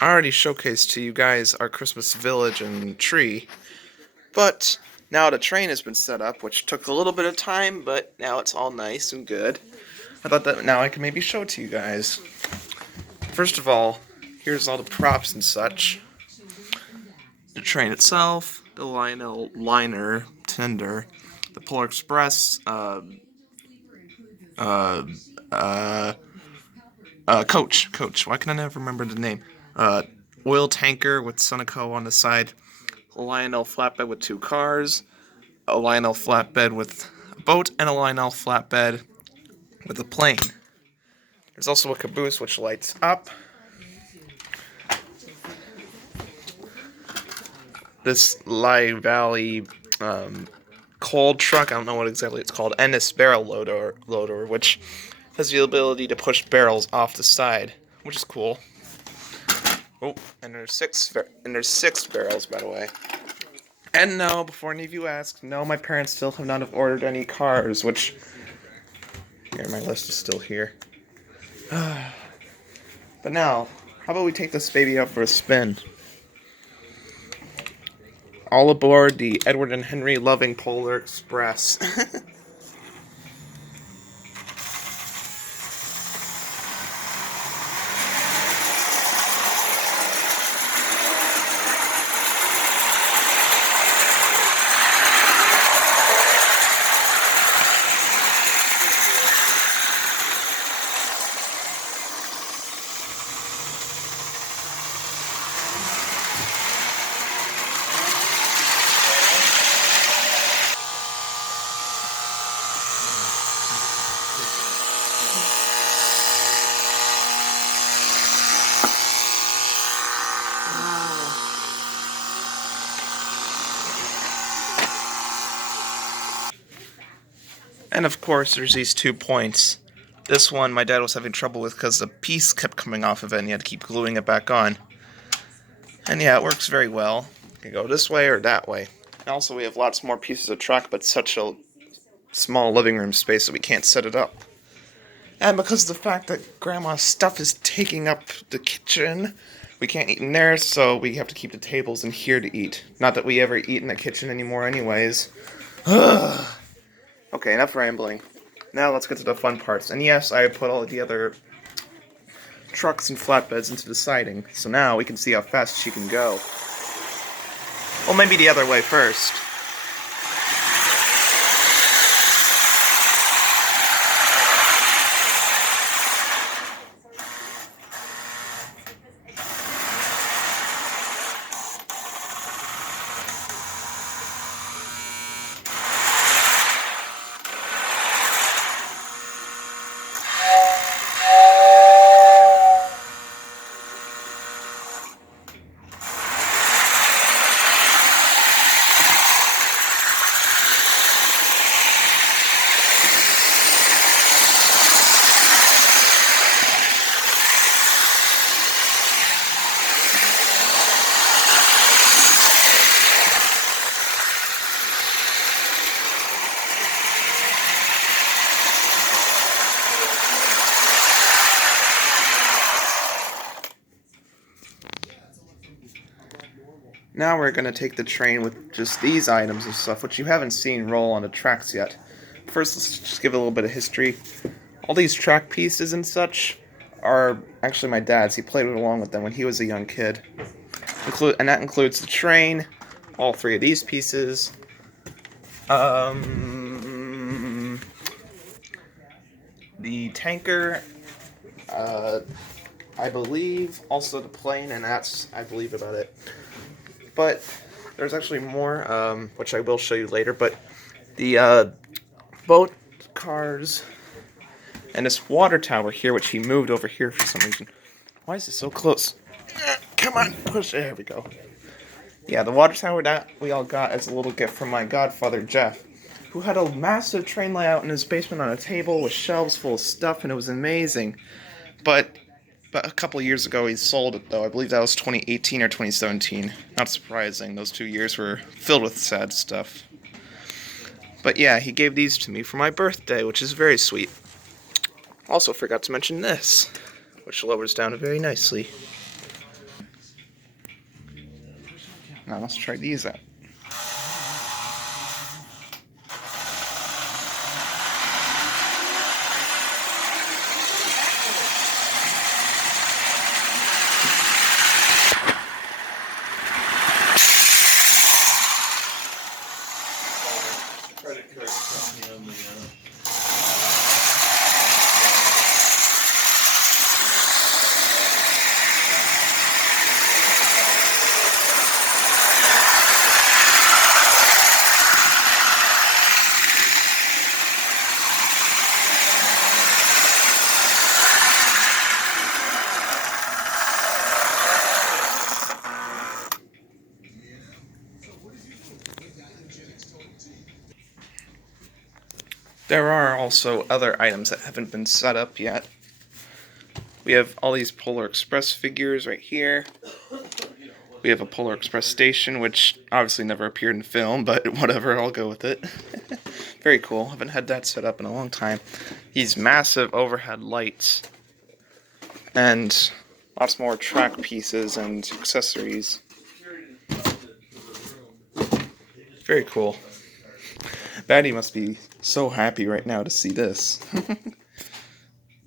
I already showcased to you guys our Christmas village and tree, but now the train has been set up, which took a little bit of time, but now it's all nice and good. I thought that now I can maybe show it to you guys. First of all, here's all the props and such. The train itself, the Lionel liner, tender, the Polar Express, uh, uh, coach. Why can I never remember the name? Uh, Oil tanker with Sunoco on the side, a Lionel flatbed with 2 cars, a Lionel flatbed with a boat, and a Lionel flatbed with a plane. There's also a caboose which lights up. This Lehigh Valley coal truck, I don't know what exactly it's called, and this barrel loader, which has the ability to push barrels off the side, which is cool. Oh, and there's six barrels, by the way. And no, before any of you ask, no, my parents still have not ordered any cars, which... Here, my list is still here. But now, how about we take this baby out for a spin? All aboard the Edward and Henry Loving Polar Express. And of course, there's these 2 points. This one my dad was having trouble with because the piece kept coming off of it and he had to keep gluing it back on. And yeah, it works very well. You can go this way or that way. And also we have lots more pieces of truck, but such a small living room space that we can't set it up. And because of the fact that Grandma's stuff is taking up the kitchen, we can't eat in there, so we have to keep the tables in here to eat. Not that we ever eat in the kitchen anymore anyways. Ugh. Okay, enough rambling. Now let's get to the fun parts. And yes, I put all the other trucks and flatbeds into the siding, so now we can see how fast she can go. Well, maybe the other way first. Now we're going to take the train with just these items and stuff, which you haven't seen roll on the tracks yet. First, let's just give a little bit of history. All these track pieces and such are actually my dad's. He played along with them when he was a young kid. And that includes the train, all 3 of these pieces, the tanker, I believe, also the plane, and that's, I believe, about it. But there's actually more, which I will show you later, but the boat cars and this water tower here, which he moved over here for some reason. Why is it so close? Come on, push it. There we go. Yeah, the water tower that we all got as a little gift from my godfather, Jeff, who had a massive train layout in his basement on a table with shelves full of stuff, and it was amazing. But a couple of years ago, he sold it, though. I believe that was 2018 or 2017. Not surprising. Those 2 years were filled with sad stuff. But yeah, he gave these to me for my birthday, which is very sweet. Also forgot to mention this. which lowers down very nicely. Now let's try these out. Credit card company on the There are also other items that haven't been set up yet. We have all these Polar Express figures right here. We have a Polar Express station, which obviously never appeared in film, but whatever, I'll go with it. Very cool. Haven't had that set up in a long time. These massive overhead lights. And lots more track pieces and accessories. Very cool. Batty must be so happy right now to see this.